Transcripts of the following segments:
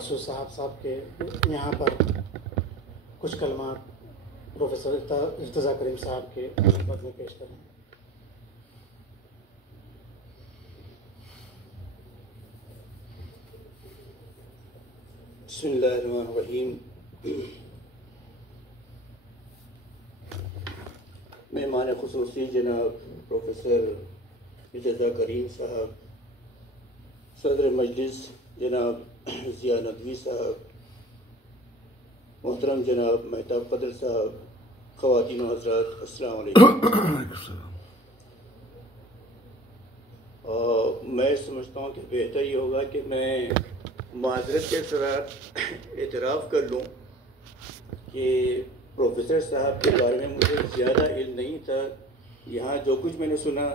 मसूद साहब के यहाँ पर कुछ कलमात प्रोफेसर इर्तज़ा करीम साहब के खिदमत में पेश करें। बिस्मिल्लाहिर्रहमानिर्रहीम। मेहमान खुसूसी जनाब प्रोफेसर इर्तज़ा करीम साहब, सदर मजलिस जनाब ज़िया नदवी साहब, मोहतरम जनाब महताब कदर साहब, ख़वातीन व हज़रात, अस्सलाम वालेकुम। मैं समझता हूँ कि बेहतर ये होगा कि मैं माज़रत के साथ एतराफ़ कर लूँ कि प्रोफेसर साहब के बारे में मुझे ज़्यादा इल्म नहीं था। यहाँ जो कुछ मैंने सुना,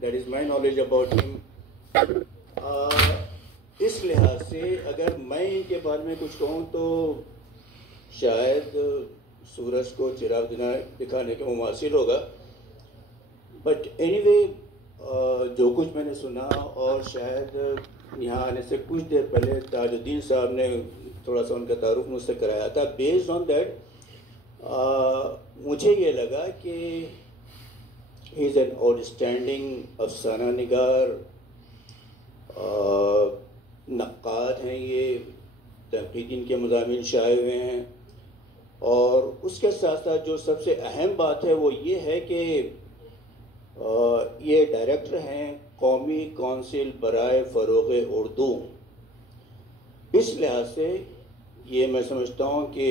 that is my knowledge about him. इस लिहाज से अगर मैं इनके बारे में कुछ कहूँ तो शायद सूरज को चिराग दिखाने के मुमासिल होगा। बट एनीवे, जो कुछ मैंने सुना, और शायद यहाँ आने से कुछ देर पहले ताजुद्दीन साहब ने थोड़ा सा उनका तारुफ मुझसे कराया था, बेस्ड ऑन दैट मुझे ये लगा कि ही इज़ एन आउटस्टैंडिंग अफसाना निगार, नक्काद हैं, ये तहक़ीक़ के मज़ामीन शाये हुए हैं। और उसके साथ साथ जो सबसे अहम बात है वो ये है कि ये डायरेक्टर हैं कौमी कौंसिल बराए फ़रोग़ उर्दू। इस लिहाज से ये मैं समझता हूँ कि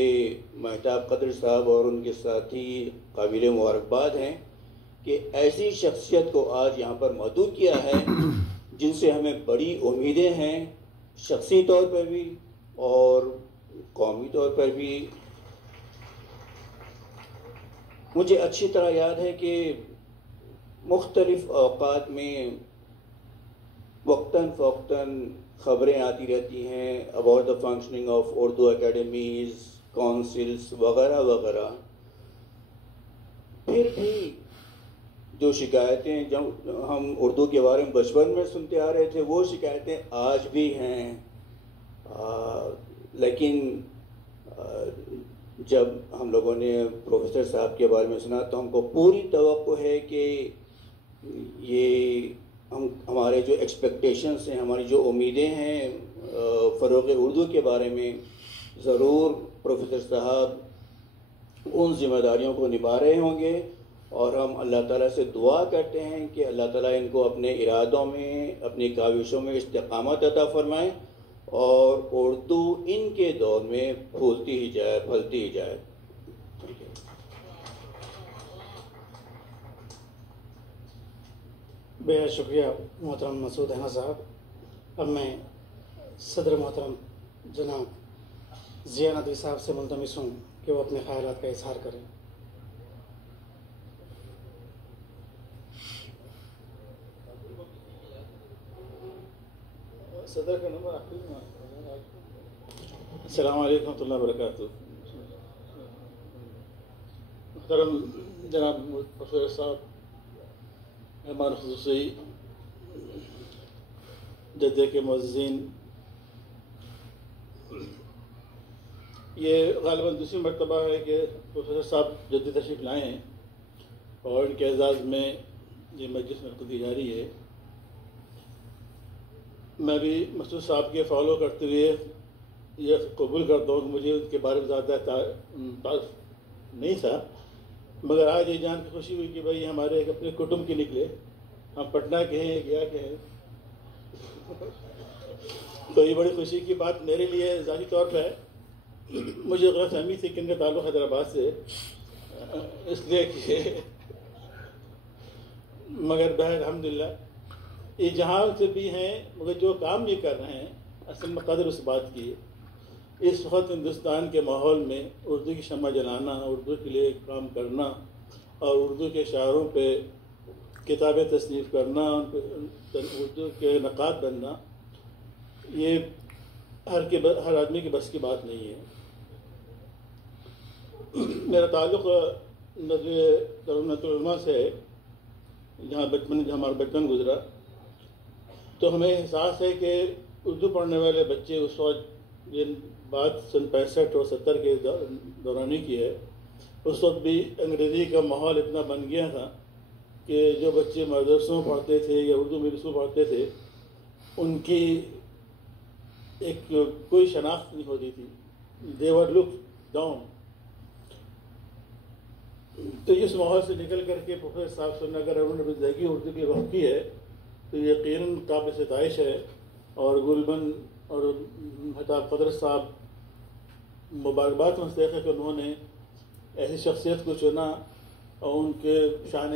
महताब कदर साहब और उनके साथी काबिल मुबारकबाद हैं कि ऐसी शख्सियत को आज यहाँ पर मौजूद किया है जिनसे हमें बड़ी उम्मीदें हैं, शख्सी तौर पर भी और कौमी तौर पर भी। मुझे अच्छी तरह याद है कि मुख्तलिफ औक़ात में वक्तन फ़ौक़तन ख़बरें आती रहती हैं about the functioning of Urdu academies, councils वगैरह वगैरह। फिर भी जो शिकायतें जब हम उर्दू के बारे में बचपन में सुनते आ रहे थे, वो शिकायतें आज भी हैं। लेकिन जब हम लोगों ने प्रोफेसर साहब के बारे में सुना तो हमको पूरी तवक्को है कि ये हमारे जो एक्सपेक्टेशंस हैं, हमारी जो उम्मीदें हैं फ़रोग़ उर्दू के बारे में, ज़रूर प्रोफेसर साहब उन ज़िम्मेदारियों को निभा रहे होंगे। और हम अल्लाह ताला से दुआ करते हैं कि अल्लाह ताला इनको अपने इरादों में, अपनी काविशों में इस्तिक़ामत अता फ़रमाएँ और उर्दू इनके दौर में फूलती ही जाए, फलती ही जाए। बेहद शुक्रिया मोहतरम मसूद अहमद साहब। अब मैं सदर मोहतरम जनाब ज़िया नदवी साहब से मुल्तमिस हूँ कि वो अपने ख़यालात का इज़हार करें। सदर का नंबर अस्सलाम वालेकुम रहमतुल्लाहि व बरकातुहू। मुहतरम जनाब प्रोफेसर साहब, मेहमान खुसूसी, जद्दे के मुअज़्ज़िन, ये ग़ालिबन दूसरी मरतबा है कि प्रोफेसर साहब जद्दी तशरीफ़ लाए हैं और इनके एज़ाज़ में ये मजलिस मुनक़िद की जा रही है। मैं भी मसूद साहब के फॉलो करते हुए ये कबूल करता हूँ कि मुझे उनके बारे में ज़्यादा तारुफ़ नहीं था, मगर आज ये जान के खुशी हुई कि भाई हमारे एक अपने कुटुंब के निकले, हम पटना के हैं, गया के हैं। तो ये बड़ी खुशी की बात मेरे लिए ज़ाती तौर पर है। मुझे गलतफ़हमी थी कि इनका ताल्लुक़ हैदराबाद से, इसलिए कि मगर बहर अल्हम्दुलिल्लाह ये जहाँ से भी हैं, मगर जो काम ये कर रहे हैं असल में कदर उस बात की है। इस वक्त हिंदुस्तान के माहौल में उर्दू की शम्मा जलाना, उर्दू के लिए काम करना और उर्दू के शायरों पे किताबें तसनीफ़ करना, उर्दू के नक़ाद बनना, ये हर आदमी के बस की बात नहीं है। मेरा ताल्लुक़ नज़र से है, जहाँ हमारा बचपन गुजरा, तो हमें एहसास है कि उर्दू पढ़ने वाले बच्चे उस वक्त ये बात सन 65 और 70 के दौरान ही की है। उस वक्त भी अंग्रेज़ी का माहौल इतना बन गया था कि जो बच्चे मदरसों में पढ़ते थे या उर्दू मीडियम में पढ़ते थे उनकी एक कोई शनाख्त नहीं होती थी, दे वर लुक डाउन। तो इस माहौल से निकल करके प्रोफेसर साहब से अगर उन्होंने ज़िंदगी उर्दू की वक्त की है तो यकीनन काबिल सिताइश है। और गुलबन और महताब कदर साहब मुबारकबाद मुस्तहिक़ है कि उन्होंने ऐसी शख्सियत को चुना और उनके शान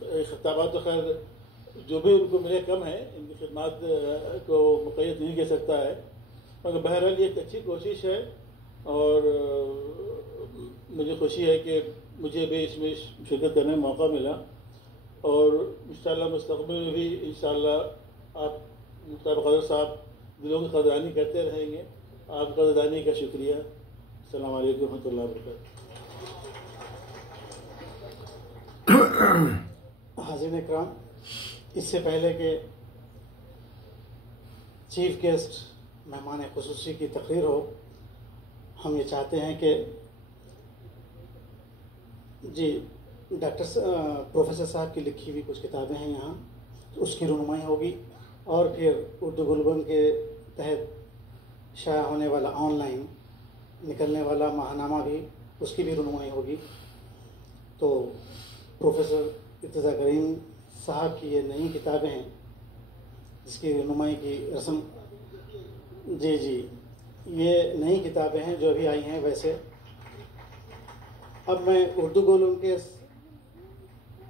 खिताबात तो खैर जो भी उनको मिले कम है, इनकी खिदमत को मुक़य्यद नहीं कह सकता है, मगर बहरहाल ये एक अच्छी कोशिश है। और मुझे खुशी है कि मुझे भी इसमें शिरकत करने का मौका मिला और इंशाअल्लाह मुस्तक़बिल में भी इंशाअल्लाह आप मुख्तार कदर साहब दिलों की कदरानी करते रहेंगे। आपकी कदरानी का शुक्रिया। अस्सलाम वालेकुम रहमतुल्लाहि व बरकातहू। हाज़िरीन इकराम, इससे पहले कि चीफ गेस्ट मेहमान खुसूसी की तकरीर हो, हम ये चाहते हैं कि जी प्रोफेसर साहब की लिखी हुई कुछ किताबें हैं यहाँ, तो उसकी रुनुमाई होगी और फिर उर्दू गुलबन के तहत शाया होने वाला ऑनलाइन निकलने वाला माहनामा भी, उसकी भी रुनुमाई होगी। तो प्रोफेसर इर्तिज़ा करीम साहब की ये नई किताबें हैं जिसकी रुनुमाई की रस्म, जी ये नई किताबें हैं जो अभी आई हैं। वैसे अब मैं उर्दू गुलबन के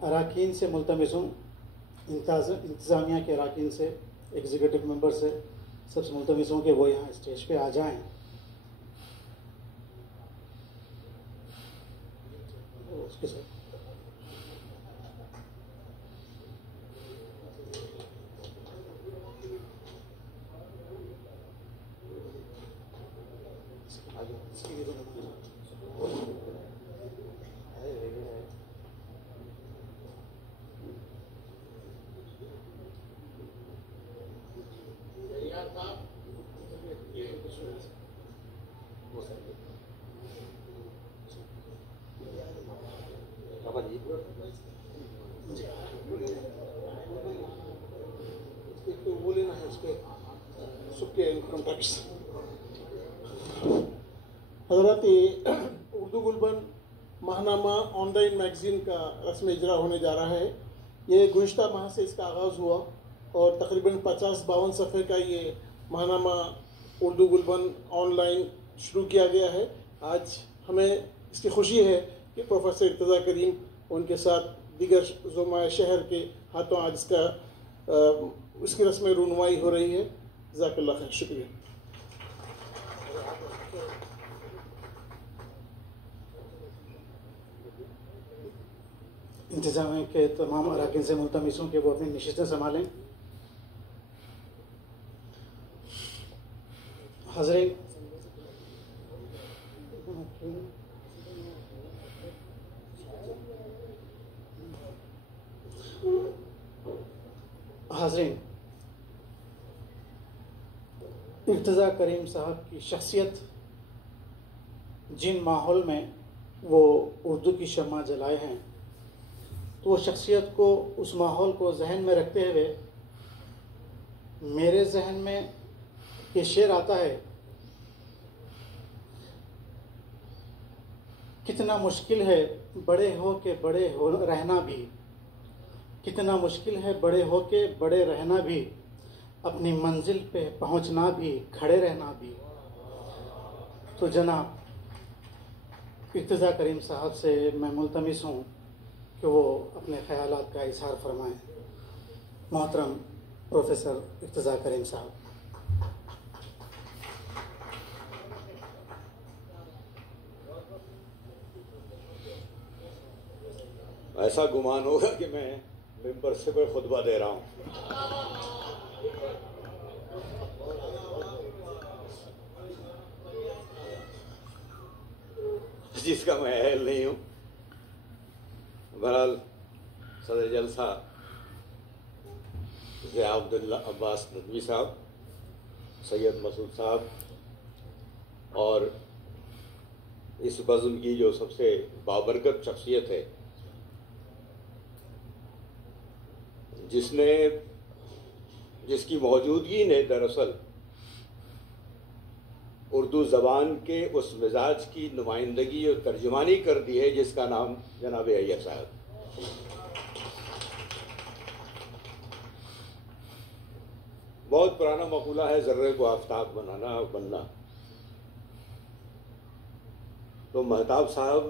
अरकान से मुल्तमिस हूँ, इंतज़ामिया के अरकान से, एग्जीक्यूटिव मेंबर से सबसे मुल्तमिस हूँ कि वो यहाँ स्टेज पे आ जाएं। उसके साथ हज़रात, उर्दू गुलबन माहनामा ऑनलाइन मैगज़ीन का रस्म इजरा होने जा रहा है। ये गुज़िश्ता माह से इसका आगाज़ हुआ और तकरीबन 50-52 सफ़े का ये माहनामा उर्दू गुलबन ऑनलाइन शुरू किया गया है। आज हमें इसकी खुशी है कि प्रोफेसर इर्तिज़ा करीम उनके साथ दीगर ज़ुमा शहर के हाथों आज इसकी रस्म रुनुमाई हो रही है। जज़ाकल्लाह खैर, शुक्रिया। इंतज़ाम के तमाम अरकान से मुल्तमिस हूँ कि वो अपनी नशिस्तें संभालें। हाज़रीन, इर्तिज़ा करीम साहब की शख्सियत जिन माहौल में वो उर्दू की शम्मा जलाए हैं, तो वो शख्सियत को, उस माहौल को जहन में रखते हुए मेरे जहन में ये शेर आता है, कितना मुश्किल है बड़े हो के बड़े हो रहना भी, कितना मुश्किल है बड़े हो के बड़े रहना भी, अपनी मंजिल पे पहुंचना भी, खड़े रहना भी। तो जनाब इर्तिज़ा करीम साहब से मैं मुल्तमिस हूँ कि वो अपने ख़यालात का इज़हार फरमाएँ। मोहतरम प्रोफेसर इर्तिज़ा करीम साहब। ऐसा गुमान होगा कि मैं मिंबर से कोई खुतबा दे रहा हूँ। जिसका मैं अहल नहीं हूँ। बहरहाल सदर जलसा ज़िया अब्दुल्ला अब्बास नदवी साहब, सैयद मसूद साहब और इस बज़्म की जो सबसे बाबरकत शख्सियत है, जिसकी मौजूदगी ने दरअसल उर्दू ज़बान के उस मिजाज की नुमाइंदगी और तर्जुमानी कर दी है जिसका नाम जनाब अय्यर साहब। बहुत पुराना मक़ूला है, ज़र्रे को आफताब बनना। तो महताब साहब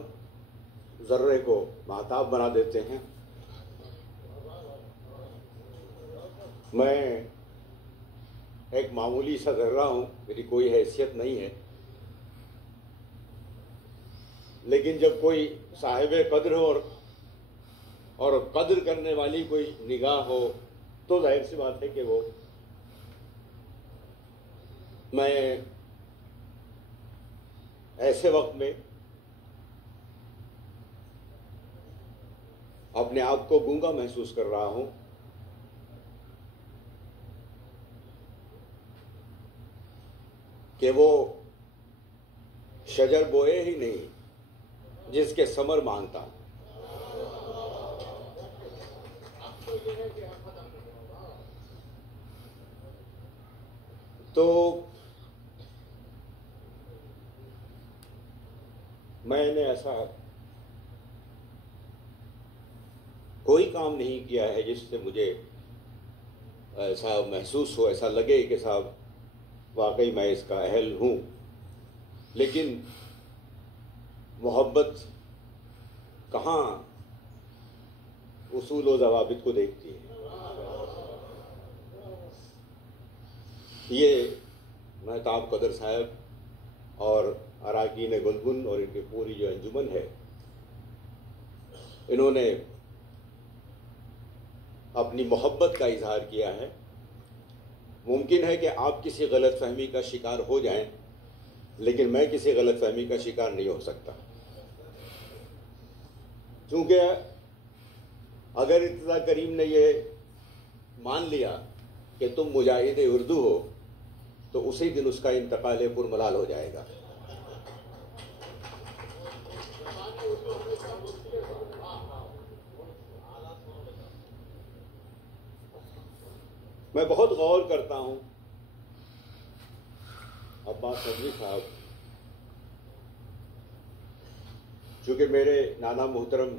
ज़र्रे को महताब बना देते हैं। मैं एक मामूली सा ज़र्रा हूँ, मेरी कोई हैसियत नहीं है, लेकिन जब कोई साहिब कद्र हो और कद्र करने वाली कोई निगाह हो तो जाहिर सी बात है कि वो मैं ऐसे वक्त में अपने आप को गूंगा महसूस कर रहा हूं कि वो शजर बोए ही नहीं जिसके समर मानता हूं। तो मैंने ऐसा कोई काम नहीं किया है जिससे मुझे ऐसा महसूस हो, ऐसा लगे कि साहब वाकई मैं इसका अहल हूँ, लेकिन मोहब्बत कहाँ उसूल व ज़वाबित को देखती है। ये महताब कदर साहब और अराकीन गुलबुन और इनकी पूरी जो अंजुमन है, इन्होंने अपनी मोहब्बत का इजहार किया है। मुमकिन है कि आप किसी गलत फहमी का शिकार हो जाएं, लेकिन मैं किसी गलत फहमी का शिकार नहीं हो सकता, क्योंकि अगर इर्तिज़ा करीम ने ये मान लिया कि तुम मुजाहिद उर्दू हो तो उसी दिन उसका इंतकाल पुरमलाल हो जाएगा। मैं बहुत गौर करता हूं, अब्बास नदवी साहब चूंकि मेरे नाना मोहतरम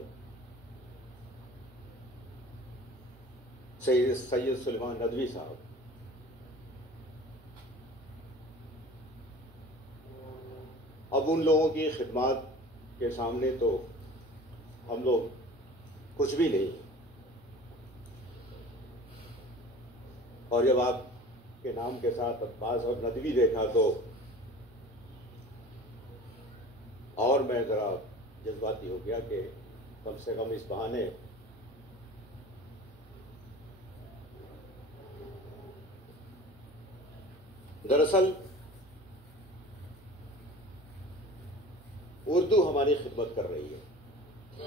सैयद सुलेमान नदवी साहब अब उन लोगों की खिदमत के सामने तो हम लोग कुछ भी नहीं, और जब आपके नाम के साथ अब्बास और नदवी देखा तो और मैं ज़रा जज्बाती हो गया कि कम से कम इस बहाने दरअसल उर्दू हमारी खिदमत कर रही है।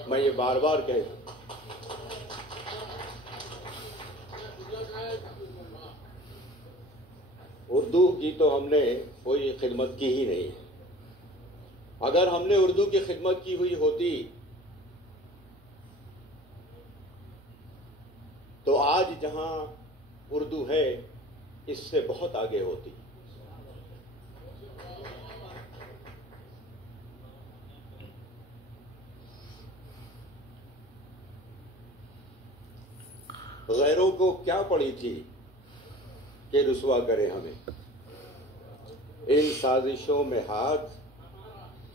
मैं ये बार बार कह उर्दू की तो हमने कोई खिदमत की ही नहीं। अगर हमने उर्दू की खिदमत की हुई होती तो आज जहां उर्दू है इससे बहुत आगे होती। गैरों को क्या पड़ी थी कि रुसवा करे हमें, इन साजिशों में हाथ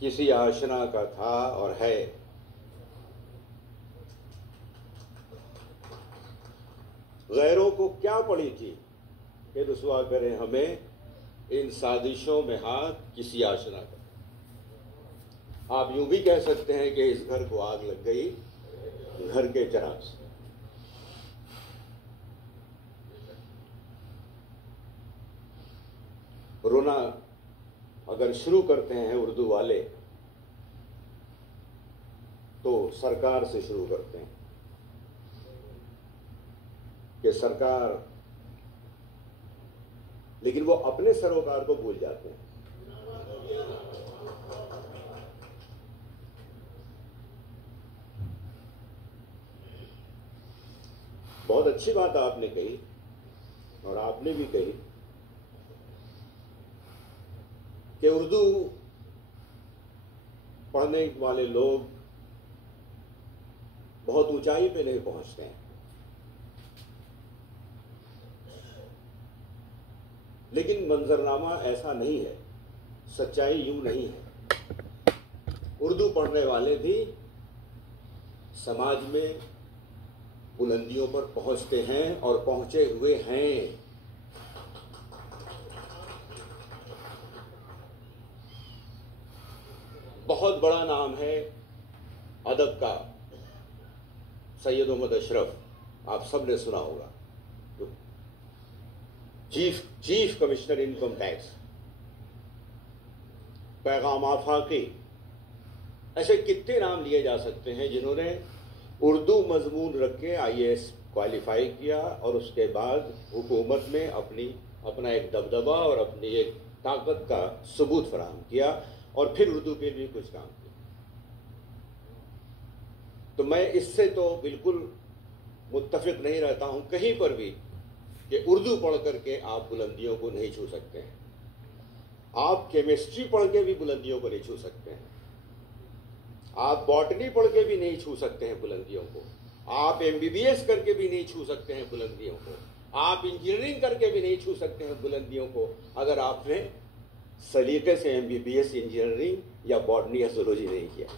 किसी आशना का था और है। गैरों को क्या पड़ी थी कि रुसवा करे हमें, इन साजिशों में हाथ किसी आशना का। आप यूं भी कह सकते हैं कि इस घर को आग लग गई घर के चिराग से। रोना अगर शुरू करते हैं उर्दू वाले तो सरकार से शुरू करते हैं कि सरकार लेकिन वो अपने सरोकार को भूल जाते हैं। बहुत अच्छी बात आपने कही और आपने भी कही कि उर्दू पढ़ने वाले लोग बहुत ऊंचाई पे नहीं पहुंचते हैं, लेकिन मंजरनामा ऐसा नहीं है, सच्चाई यूं नहीं है। उर्दू पढ़ने वाले भी समाज में बुलंदियों पर पहुंचते हैं और पहुंचे हुए हैं। बहुत बड़ा नाम है अदब का सैयद मोहम्मद अशरफ, आप सब ने सुना होगा, चीफ कमिश्नर इनकम टैक्स, पैगाम आफाकी, ऐसे कितने नाम लिए जा सकते हैं जिन्होंने उर्दू मजमून रख के IAS क्वालिफाई किया और उसके बाद हुकूमत में अपना एक दबदबा और अपनी एक ताकत का सबूत फराहम किया और फिर उर्दू के लिए कुछ काम किया। तो मैं इससे तो बिल्कुल मुत्तफिक नहीं रहता हूं कहीं पर भी कि उर्दू पढ़ करके आप बुलंदियों को नहीं छू सकते हैं। आप केमिस्ट्री पढ़ के भी बुलंदियों को नहीं छू सकते हैं, आप बॉटनी पढ़ के भी नहीं छू सकते हैं बुलंदियों को, आप MBBS करके भी नहीं छू सकते हैं बुलंदियों को, आप इंजीनियरिंग करके भी नहीं छू सकते हैं बुलंदियों को, अगर आपने सलीके से MBBS इंजीनियरिंग या बॉटनी या जूलॉजी नहीं किया।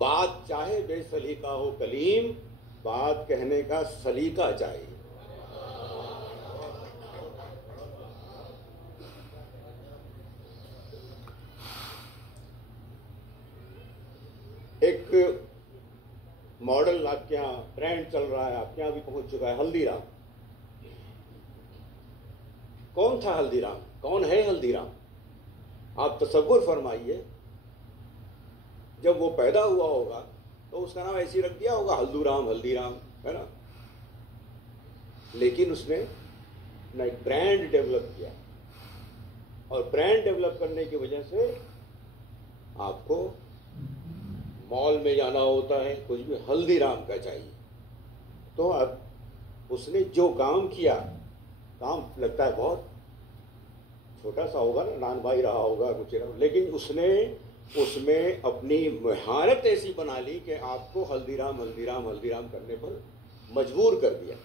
बात चाहे बेसलीका हो कलीम, बात कहने का सलीका चाहिए। एक मॉडल आपके यहाँ ब्रांड चल रहा है, आपके यहाँ भी पहुंच चुका है, हल्दीराम। कौन था हल्दीराम, कौन है हल्दीराम? आप तसव्वुर फरमाइए, जब वो पैदा हुआ होगा तो उसका नाम ऐसे ही रख दिया होगा, हल्दूराम, हल्दीराम, है ना। लेकिन उसने ना एक ब्रांड डेवलप किया और ब्रांड डेवलप करने की वजह से आपको मॉल में जाना होता है, कुछ भी हल्दीराम का चाहिए। तो अब उसने जो काम किया, काम लगता है बहुत छोटा सा होगा ना, नान भाई रहा होगा कुछ, लेकिन उसने उसमें अपनी महारत ऐसी बना ली कि आपको हल्दीराम हल्दीराम हल्दीराम करने पर मजबूर कर दिया।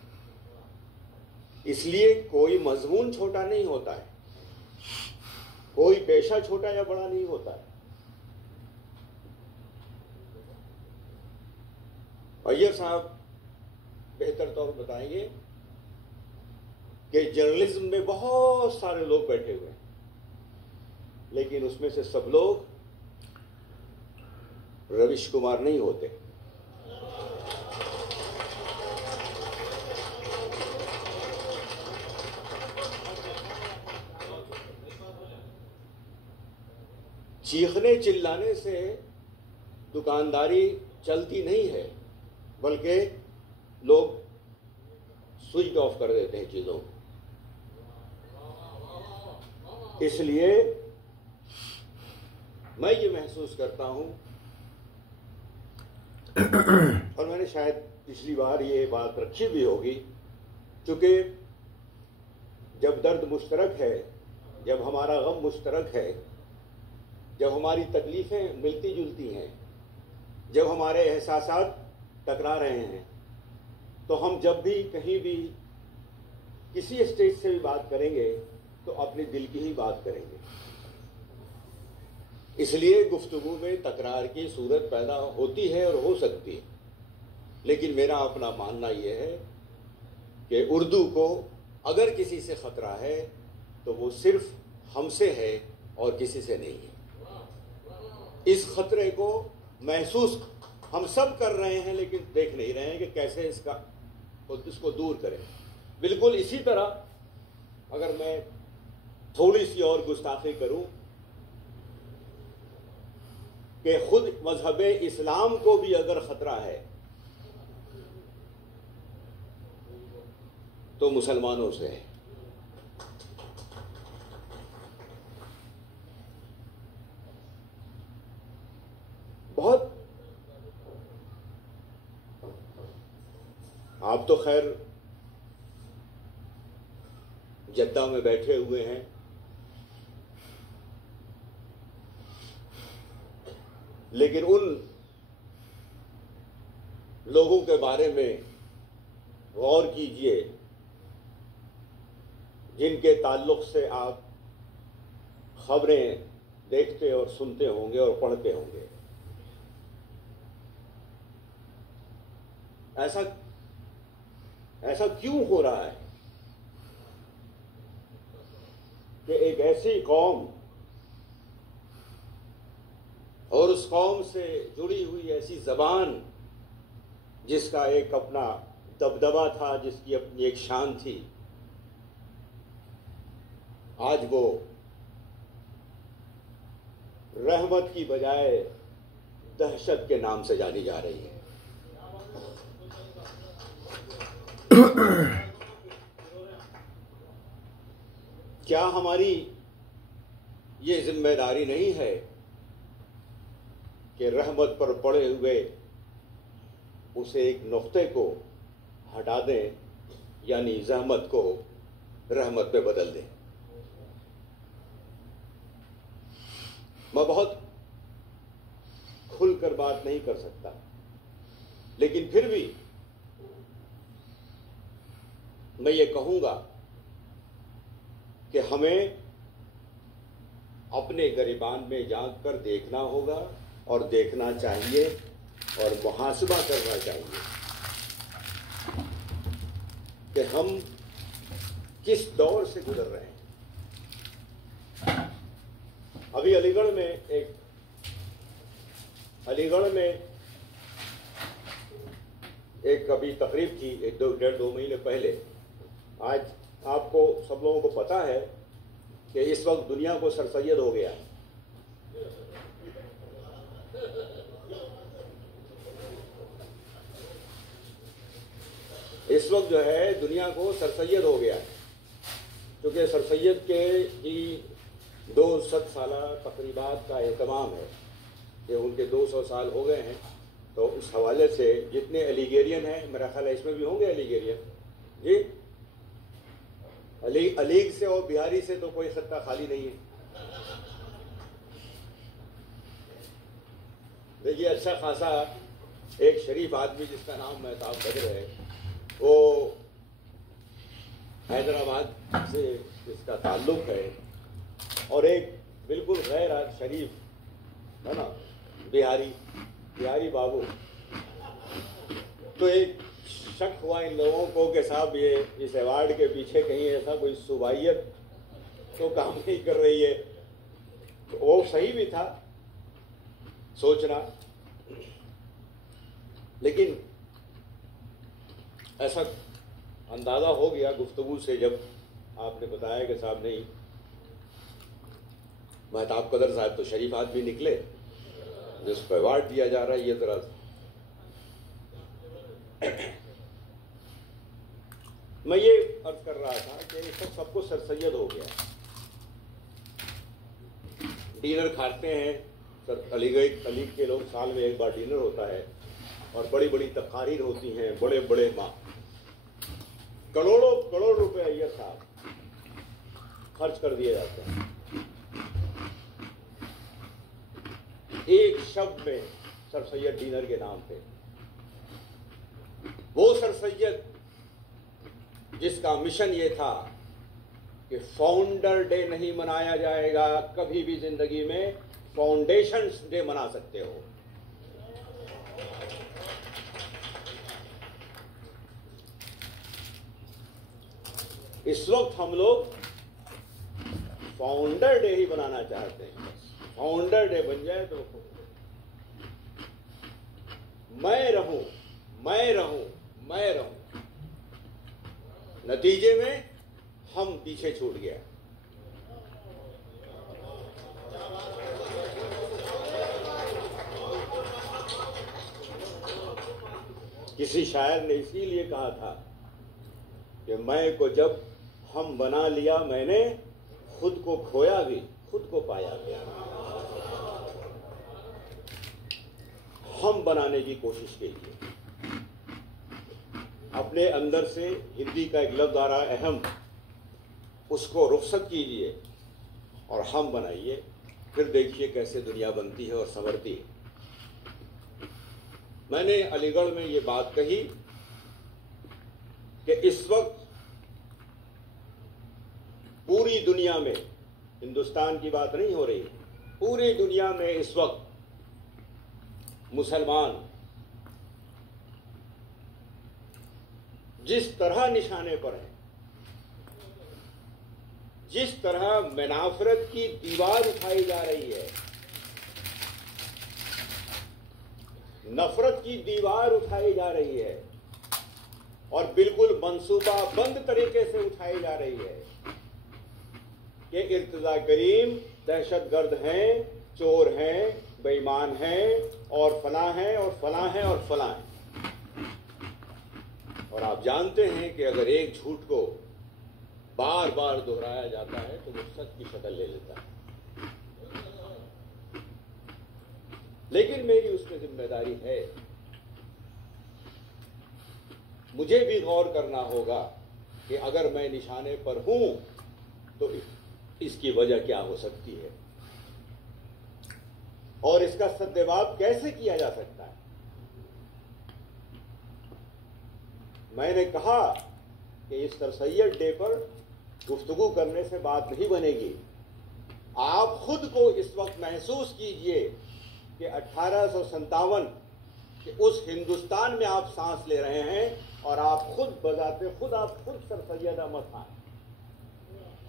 इसलिए कोई मजमून छोटा नहीं होता है, कोई पेशा छोटा या बड़ा नहीं होता है। अय्यर साहब बेहतर तौर पर बताएंगे कि जर्नलिज्म में बहुत सारे लोग बैठे हुए हैं, लेकिन उसमें से सब लोग रविश कुमार नहीं होते। चीखने चिल्लाने से दुकानदारी चलती नहीं है, बल्कि लोग स्विच ऑफ कर देते हैं चीजों को। इसलिए मैं ये महसूस करता हूं, और मैंने शायद पिछली बार ये बात रखी भी होगी, क्योंकि जब दर्द मुश्तरक है, जब हमारा गम मुश्तरक है, जब हमारी तकलीफें मिलती जुलती हैं, जब हमारे एहसासात टकरा रहे हैं, तो हम जब भी कहीं भी किसी स्टेज से भी बात करेंगे तो अपने दिल की ही बात करेंगे। इसलिए गुफ्तगू में तकरार की सूरत पैदा होती है और हो सकती है, लेकिन मेरा अपना मानना यह है कि उर्दू को अगर किसी से खतरा है तो वो सिर्फ हमसे है और किसी से नहीं है। इस खतरे को महसूस हम सब कर रहे हैं, लेकिन देख नहीं रहे हैं कि कैसे इसको दूर करें। बिल्कुल इसी तरह अगर मैं थोड़ी सी और गुस्ताखी करूं कि खुद मजहब इस्लाम को भी अगर खतरा है तो मुसलमानों से है। बहुत आप तो खैर जद्दा में बैठे हुए हैं, लेकिन उन लोगों के बारे में गौर कीजिए जिनके ताल्लुक से आप खबरें देखते और सुनते होंगे और पढ़ते होंगे। ऐसा क्यों हो रहा है कि एक ऐसी कौम और उस कौम से जुड़ी हुई ऐसी जबान जिसका एक अपना दबदबा था, जिसकी अपनी एक शान थी, आज वो रहमत की बजाय दहशत के नाम से जानी जा रही है। क्या हमारी ये जिम्मेदारी नहीं है कि रहमत पर पड़े हुए उसे एक नुक्ते को हटा दें, यानी जहमत को रहमत पे बदल दें। मैं बहुत खुलकर बात नहीं कर सकता, लेकिन फिर भी मैं ये कहूंगा कि हमें अपने गिरबान में झांक कर देखना होगा और देखना चाहिए और मुहासबा करना चाहिए कि हम किस दौर से गुजर रहे हैं। अभी अलीगढ़ में एक अभी तकरीब थी, डेढ़ दो महीने पहले। आज आपको सब लोगों को पता है कि इस वक्त दुनिया को सरसैयद हो गया। इस वक्त जो है दुनिया को सरसैयद हो गया, क्योंकि सरसैयद के ही 200 साला तकरीबात का एहतमाम है कि उनके 200 साल हो गए हैं। तो उस हवाले से जितने अलीगेरियन हैं, मेरा ख्याल है इसमें भी होंगे अलीगेरियन जी, अलीग से और बिहारी से तो कोई खत्ता खाली नहीं है। देखिए, अच्छा खासा एक शरीफ आदमी जिसका नाम मेहताब बदर है, वो हैदराबाद से इसका ताल्लुक है, और एक बिल्कुल गैर शरीफ है ना बिहारी बाबू। तो एक शक हुआ इन लोगों को कि साहब ये इस अवार्ड के पीछे कहीं ऐसा कोई सुबाइयत तो काम नहीं कर रही है। तो वो सही भी था सोचना, लेकिन ऐसा अंदाजा हो गया गुफ्तगू से जब आपने बताया कि साहब नहीं, मेहताब कदर साहब तो शरीफ आदमी निकले, जिसको अवार्ड दिया जा रहा है, ये जरा मैं ये अर्ज कर रहा था कि इस वक्त सबको सरसैयद हो गया। डिनर खाते हैं सर, अलीग के लोग साल में एक बार डिनर होता है और बड़ी बड़ी तकारीर होती हैं, बड़े बड़े करोड़ों रुपए ये साहब खर्च कर दिए जाते हैं एक शब्द में सरसैयद डिनर के नाम पे। वो सरसैयद जिसका मिशन ये था कि फाउंडर डे नहीं मनाया जाएगा कभी भी जिंदगी में, फाउंडेशन डे मना सकते हो। इस वक्त हम लोग फाउंडर डे ही बनाना चाहते हैं। फाउंडर डे बन जाए तो मैं रहूं, नतीजे में हम पीछे छूट गया। किसी शायर ने इसीलिए कहा था कि मैं को जब हम बना लिया, मैंने खुद को खोया भी, खुद को पाया गया। हम बनाने की कोशिश कीजिए, अपने अंदर से हिंदी का एक लफ्ज़ आ रहा है अहम, उसको रुखसत कीजिए और हम बनाइए। फिर देखिए कैसे दुनिया बनती है और संवरती है। मैंने अलीगढ़ में ये बात कही कि इस वक्त पूरी दुनिया में, हिंदुस्तान की बात नहीं हो रही, पूरी दुनिया में इस वक्त मुसलमान जिस तरह निशाने पर हैं, जिस तरह मुनाफरत की दीवार उठाई जा रही है, नफरत की दीवार उठाई जा रही है और बिल्कुल मंसूबा बंद तरीके से उठाई जा रही है कि इर्तिजा करीम दहशतगर्द हैं, चोर हैं, बेईमान हैं और फलां हैं और फलां हैं और फलां हैं। और आप जानते हैं कि अगर एक झूठ को बार बार दोहराया जाता है तो वो सच की शक्ल ले लेता है। लेकिन मेरी उसमें जिम्मेदारी है, मुझे भी गौर करना होगा कि अगर मैं निशाने पर हूं तो इसकी वजह क्या हो सकती है और इसका सद्जवाब कैसे किया जा सकता है। मैंने कहा कि इस सरसैयद डे पर गुफ्तगू करने से बात नहीं बनेगी। आप खुद को इस वक्त महसूस कीजिए कि 1857 के उस हिंदुस्तान में आप सांस ले रहे हैं और आप खुद बजाते खुद, आप खुद सरसैयद अहमद खान।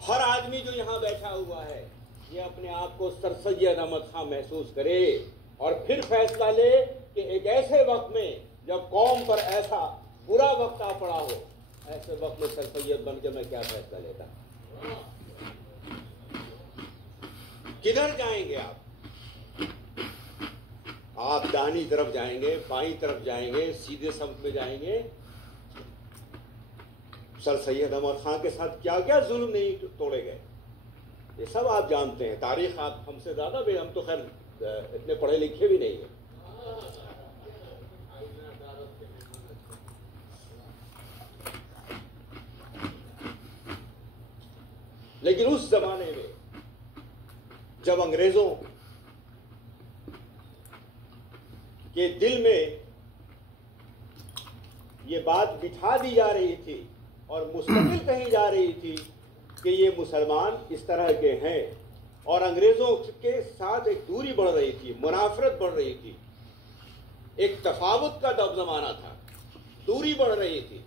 हर आदमी जो यहाँ बैठा हुआ है ये अपने आप को सरसैयद अहमद खान महसूस करे और फिर फैसला ले कि एक ऐसे वक्त में जब कौम पर ऐसा बुरा वक्त आ पड़ा हो, ऐसे वक्त में सरसैयद बन के मैं क्या फैसला लेता। किधर जाएंगे आप? आप दाहिनी तरफ जाएंगे, बाईं तरफ जाएंगे, सीधे सड़क में जाएंगे। सरसैयद अहमद खान के साथ क्या क्या जुल्म नहीं तोड़े गए, ये सब आप जानते हैं। तारीख आप हमसे ज्यादा भी, हम तो खैर इतने पढ़े लिखे भी नहीं हैं। लेकिन उस जमाने में जब अंग्रेजों के दिल में ये बात बिठा दी जा रही थी और मुस्तकिल कही जा रही थी कि ये मुसलमान इस तरह के हैं और अंग्रेजों के साथ एक दूरी बढ़ रही थी, मुनाफरत बढ़ रही थी, एक तफावत का दबदमाना था, दूरी बढ़ रही थी।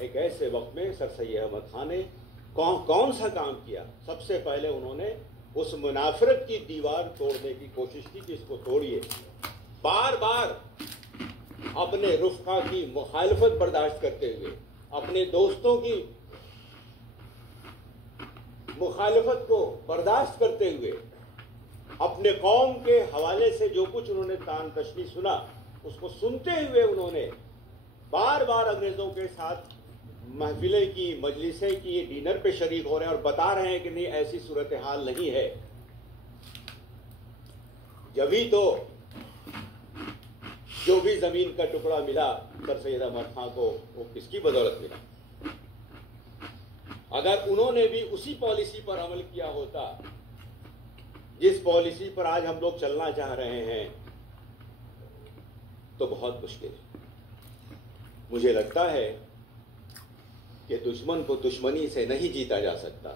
एक ऐसे वक्त में सरसैयद अहमद खान ने कौन सा काम किया? सबसे पहले उन्होंने उस मुनाफरत की दीवार तोड़ने की कोशिश की कि इसको तोड़िए। बार बार अपने रुफ़क़ा की मुखालफत बर्दाश्त करते हुए, अपने दोस्तों की मुखालफत को बर्दाश्त करते हुए, अपने कौम के हवाले से जो कुछ उन्होंने तान तशनी सुना उसको सुनते हुए उन्होंने बार बार अंग्रेजों के साथ महफिलें की, मजलिसें की, डिनर पे शरीक हो रहे हैं और बता रहे हैं कि नहीं ऐसी सूरत हाल नहीं है। जभी तो जो भी जमीन का टुकड़ा मिला सरसैयद अहमद खान को, वो किसकी बदौलत मिला? अगर उन्होंने भी उसी पॉलिसी पर अमल किया होता जिस पॉलिसी पर आज हम लोग चलना चाह रहे हैं तो बहुत मुश्किल है। मुझे लगता है कि दुश्मन को दुश्मनी से नहीं जीता जा सकता,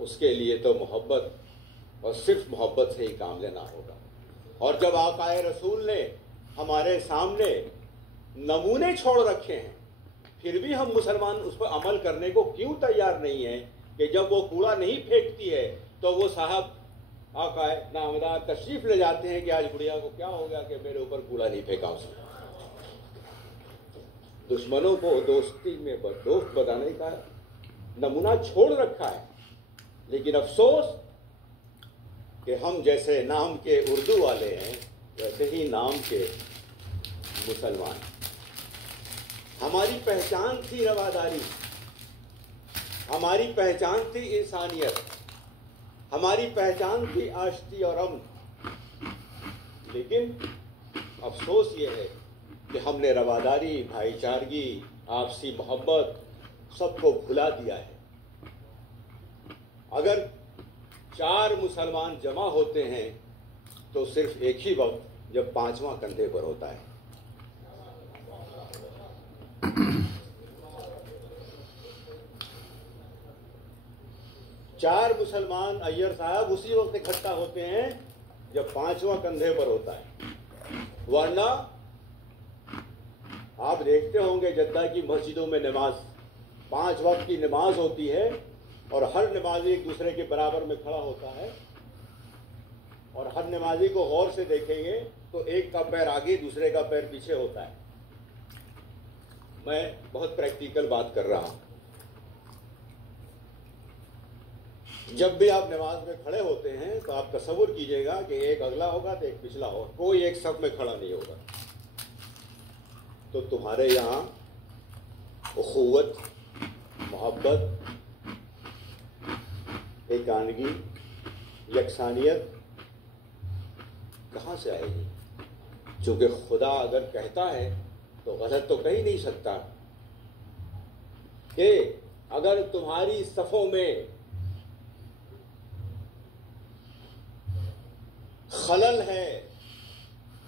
उसके लिए तो मोहब्बत और सिर्फ मोहब्बत से ही काम लेना होगा। और जब आकाए रसूल ने हमारे सामने नमूने छोड़ रखे हैं, फिर भी हम मुसलमान उस पर अमल करने को क्यों तैयार नहीं है कि जब वो कूड़ा नहीं फेंकती है तो वो साहब आकाए नामदार तशरीफ ले जाते हैं कि आज गुड़िया को क्या हो गया कि मेरे ऊपर कूड़ा नहीं फेंका उसने। दुश्मनों को दोस्ती में दोस्त बताने का नमूना छोड़ रखा है। लेकिन अफसोस कि हम जैसे नाम के उर्दू वाले हैं वैसे ही नाम के मुसलमान। हमारी पहचान थी रवादारी, हमारी पहचान थी इंसानियत, हमारी पहचान थी आश्ती और अमन। लेकिन अफसोस ये है कि हमने रवादारी, भाईचारगी, आपसी मोहब्बत सबको भुला दिया है। अगर 4 मुसलमान जमा होते हैं तो सिर्फ एक ही वक्त जब 5वां कंधे पर होता है। चार मुसलमान अय्यर साहब उसी वक्त इकट्ठा होते हैं जब 5वां कंधे पर होता है। वरना आप देखते होंगे जद्दा की मस्जिदों में नमाज 5 वक्त की नमाज होती है और हर नमाजी एक दूसरे के बराबर में खड़ा होता है और हर नमाजी को गौर से देखेंगे तो एक का पैर आगे दूसरे का पैर पीछे होता है। मैं बहुत प्रैक्टिकल बात कर रहा हूं। जब भी आप नमाज में खड़े होते हैं तो आप तसव्वुर कीजिएगा कि एक अगला होगा तो एक पिछला होगा, कोई एक सफ में खड़ा नहीं होगा। तो तुम्हारे यहाँ उखुवत, मोहब्बत, एकानगी, यकसानियत कहाँ से आएगी? क्योंकि खुदा अगर कहता है तो गलत तो कह ही नहीं सकता कि अगर तुम्हारी सफ़ों में खलल है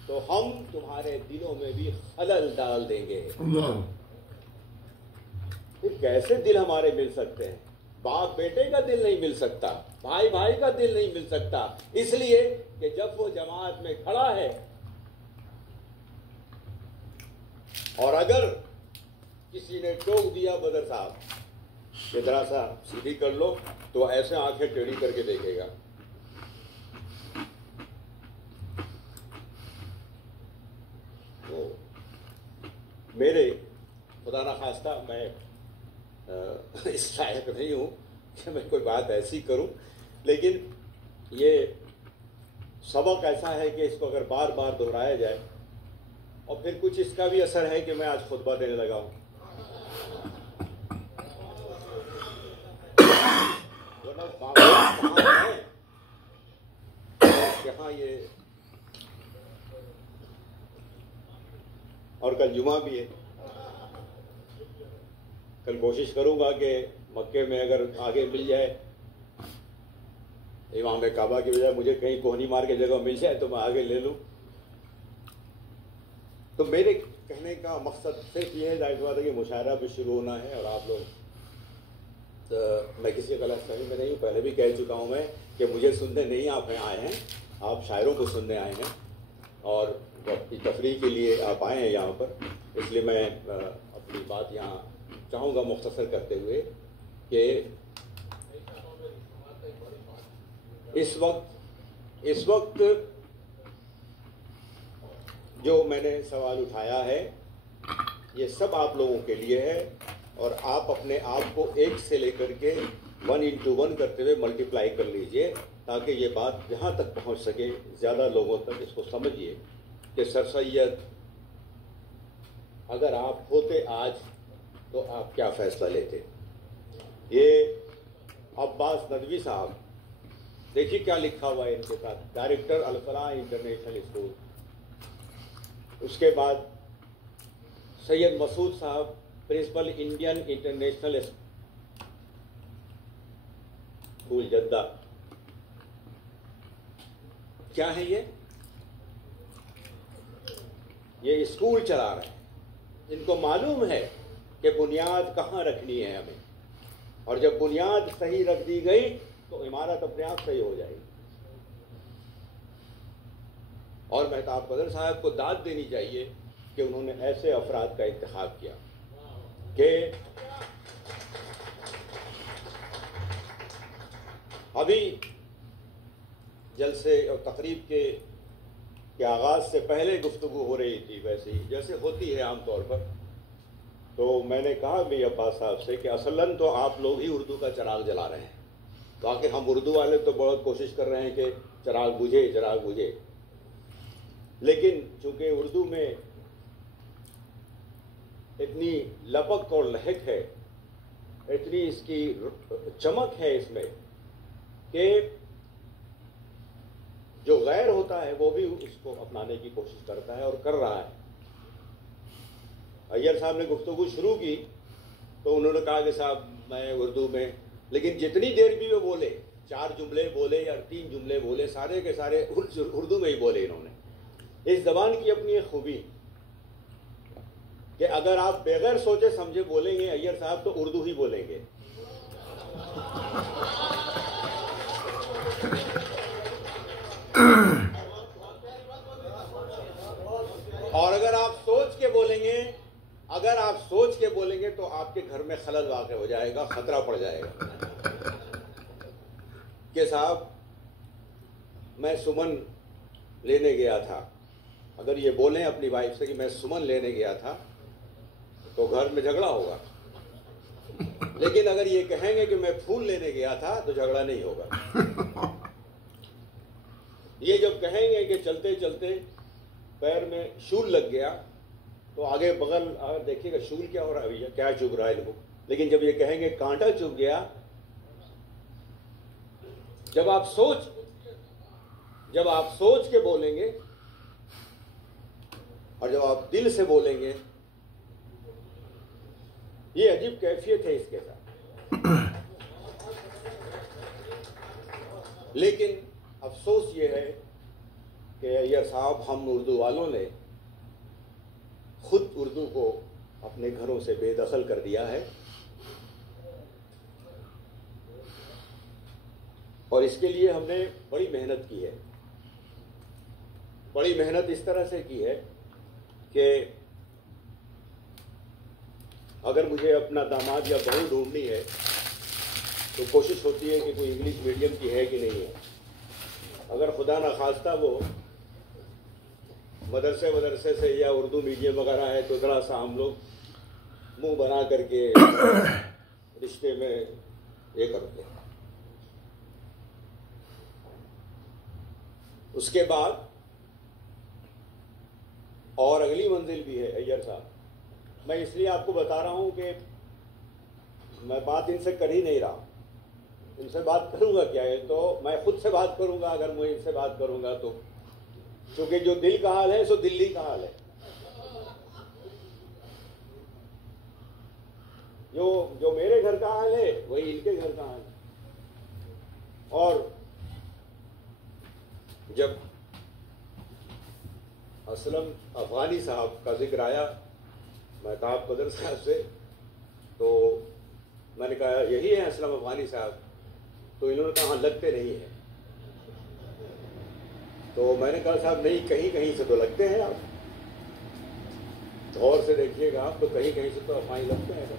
तो हम तुम्हारे दिलों में भी खलल डाल देंगे। फिर कैसे दिल हमारे मिल सकते हैं? बाप बेटे का दिल नहीं मिल सकता, भाई भाई का दिल नहीं मिल सकता, इसलिए कि जब वो जमात में खड़ा है और अगर किसी ने टोक दिया बदर साहब कि जरा सा सीधी कर लो, तो ऐसे आंखें टेढ़ी करके देखेगा। तो मेरे खुदा ना खास्ता मैं इस लायक नहीं हूं कि मैं कोई बात ऐसी करूं, लेकिन ये सबक ऐसा है कि इसको अगर बार बार दोहराया जाए, और फिर कुछ इसका भी असर है कि मैं आज खुतबा देने लगा हूं। यहाँ ये और कल जुमा भी है। कल कोशिश करूंगा कि मक्के में अगर आगे मिल जाए इमाम काबा की बजाय मुझे कहीं कोहनी मार के जगह मिल जाए तो मैं आगे ले लूं। तो मेरे कहने का मकसद सिर्फ ये है, जाहिर बात है कि मुशायरा भी शुरू होना है और आप लोग तो मैं किसी गलतफहमी में नहीं हूँ। पहले भी कह चुका हूँ मैं कि मुझे सुनने नहीं आप आए हैं, आप शायरों को सुनने आए हैं और अपनी तफरीह के लिए आप आए हैं यहाँ पर। इसलिए मैं अपनी बात यहाँ चाहूँगा मुख्तसर करते हुए कि इस वक्त जो मैंने सवाल उठाया है ये सब आप लोगों के लिए है और आप अपने आप को 1 से लेकर के 1 into 1 करते हुए मल्टीप्लाई कर लीजिए ताकि ये बात जहाँ तक पहुँच सके, ज़्यादा लोगों तक इसको समझिए कि सर सैयद अगर आप होते आज तो आप क्या फ़ैसला लेते। ये अब्बास नदवी साहब, देखिए क्या लिखा हुआ है इनके साथ, डायरेक्टर अल-फलाह इंटरनेशनल स्कूल। उसके बाद सैयद मसूद साहब, principal Indian International School Jeddah. क्या है ये स्कूल चला रहे हैं। इनको मालूम है कि बुनियाद कहाँ रखनी है हमें, और जब बुनियाद सही रख दी गई तो इमारत अपने आप सही हो जाएगी। और मेहताब कदर साहब को दाद देनी चाहिए कि उन्होंने ऐसे अफराद का इंतखाब किया कि अभी जलसे और तकरीब के आगाज़ से पहले गुफ्तगू हो रही थी, वैसे ही जैसे होती है आमतौर पर। तो मैंने कहा भी अब्बास साहब से कि असलन तो आप लोग ही उर्दू का चिराग जला रहे हैं, तो आखिर हम उर्दू वाले तो बहुत कोशिश कर रहे हैं कि चिराग बुझे, लेकिन चूंकि उर्दू में इतनी लपक और लहक है, इतनी इसकी चमक है इसमें कि जो गैर होता है वो भी उसको अपनाने की कोशिश करता है और कर रहा है। अय्यर साहब ने गुफ्तगू शुरू की तो उन्होंने कहा कि साहब मैं उर्दू में, लेकिन जितनी देर भी वो बोले, 4 जुमले बोले या 3 जुमले बोले, सारे के सारे उर्दू में ही बोले इन्होंने। इस जबान की अपनी एक खूबी कि अगर आप बगैर सोचे समझे बोलेंगे अय्यर साहब तो उर्दू ही बोलेंगे। और अगर आप सोच के बोलेंगे तो आपके घर में खलल वाक़ हो जाएगा, खतरा पड़ जाएगा कि साहब मैं सुमन लेने गया था। अगर ये बोलें अपनी वाइफ से कि मैं सुमन लेने गया था तो घर में झगड़ा होगा, लेकिन अगर ये कहेंगे कि मैं फूल लेने गया था तो झगड़ा नहीं होगा। ये जब कहेंगे कि चलते चलते पैर में शूल लग गया तो आगे बगल देखिएगा शूल क्या हो रहा है भैया, क्या चुभ रहा है लोगों। लेकिन जब ये कहेंगे कांटा चुभ गया, जब आप सोच के बोलेंगे और जब आप दिल से बोलेंगे, ये अजीब कैफियत है इसके साथ। लेकिन अफसोस ये है कि अय्यर साहब हम उर्दू वालों ने खुद उर्दू को अपने घरों से बेदखल कर दिया है और इसके लिए हमने बड़ी मेहनत की है। बड़ी मेहनत इस तरह से की है कि अगर मुझे अपना दामाद या बहू ढूंढनी है तो कोशिश होती है कि कोई इंग्लिश मीडियम की है कि नहीं है। अगर खुदा न खास्ता वो मदरसे से या उर्दू मीडियम वगैरह है तो ज़रा सा हम लोग मुंह बना करके रिश्ते में ये करते हैं। उसके बाद और अगली मंजिल भी है अय्यर साहब। मैं इसलिए आपको बता रहा हूं कि मैं बात इनसे कर ही नहीं रहा। इनसे बात करूंगा क्या है तो मैं खुद से बात करूंगा। अगर मैं इनसे बात करूंगा तो क्योंकि जो दिल का हाल है सो दिल्ली का हाल है। जो मेरे घर का हाल है वही इनके घर का हाल है। और जब असलम अफगानी साहब का जिक्र आया महताब कदर साहब से, तो मैंने कहा यही है असलम अफगानी साहब। तो इन्होंने कहा हाँ लगते नहीं है। तो मैंने कहा साहब नहीं, कहीं कहीं से तो लगते हैं आप, गौर से देखिएगा आप, तो कहीं कहीं से तो अफगानी लगते हैं।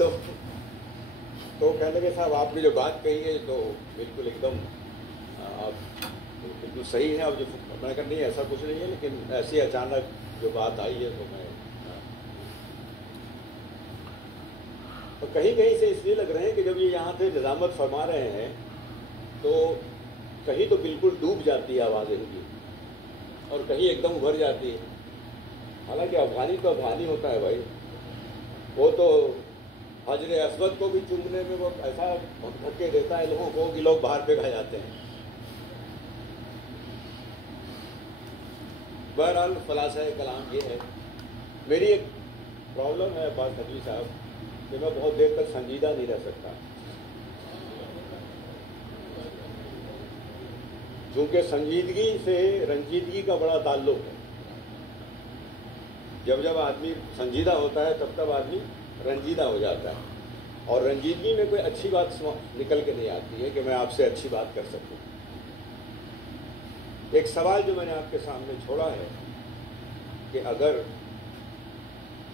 तो कहने लगे साहब आपने जो बात कही है तो बिल्कुल एकदम आप बिल्कुल सही है। अब जो मैंने कहा नहीं ऐसा कुछ नहीं है, लेकिन ऐसी अचानक जो बात आई है तो मैं तो कहीं कहीं से इसलिए लग रहे हैं कि जब ये यहाँ से निज़ामत फरमा रहे हैं तो कहीं तो बिल्कुल डूब जाती है आवाज़ इनकी और कहीं एकदम उभर जाती है। हालांकि अफगानी तो अफगानी होता है भाई, वो तो हजर अस्वद को भी चूमने में वो ऐसा धक्के देता है लोगों को कि लोग बाहर फेंक जाते हैं। बहरहाल खुलासा कलाम ये है। मेरी एक प्रॉब्लम है अब्बास नकवी साहब कि मैं बहुत देर तक संजीदा नहीं रह सकता, क्योंकि संजीदगी से रंजीदगी का बड़ा ताल्लुक है। जब जब आदमी संजीदा होता है तब तब आदमी रंजीदा हो जाता है, और रंजीदगी में कोई अच्छी बात निकल के नहीं आती है कि मैं आपसे अच्छी बात कर सकूं। एक सवाल जो मैंने आपके सामने छोड़ा है कि अगर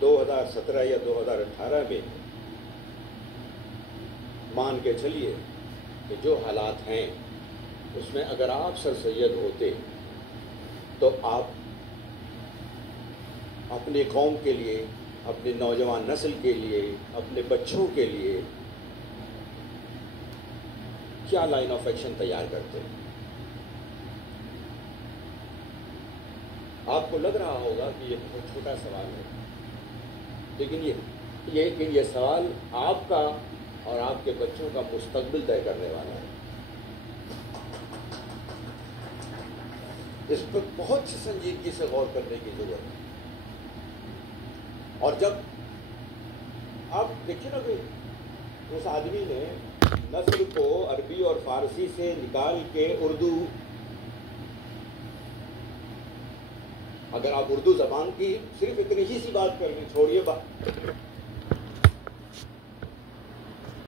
2017 या 2018 में मान के चलिए कि जो हालात हैं उसमें अगर आप सर सैयद होते तो आप अपने कौम के लिए, अपने नौजवान नस्ल के लिए, अपने बच्चों के लिए क्या लाइन ऑफ एक्शन तैयार करते हैं? आपको लग रहा होगा कि ये बहुत छोटा सवाल है, लेकिन ये सवाल आपका और आपके बच्चों का मुस्तकबिल तय करने वाला है। इस पर बहुत सी संजीदगी से गौर करने की जरूरत है। और जब आप देखिए ना कि उस आदमी ने नस्र को अरबी और फारसी से निकाल के उर्दू, अगर आप उर्दू जबान की सिर्फ इतनी ही सी बात कर लें, छोड़िए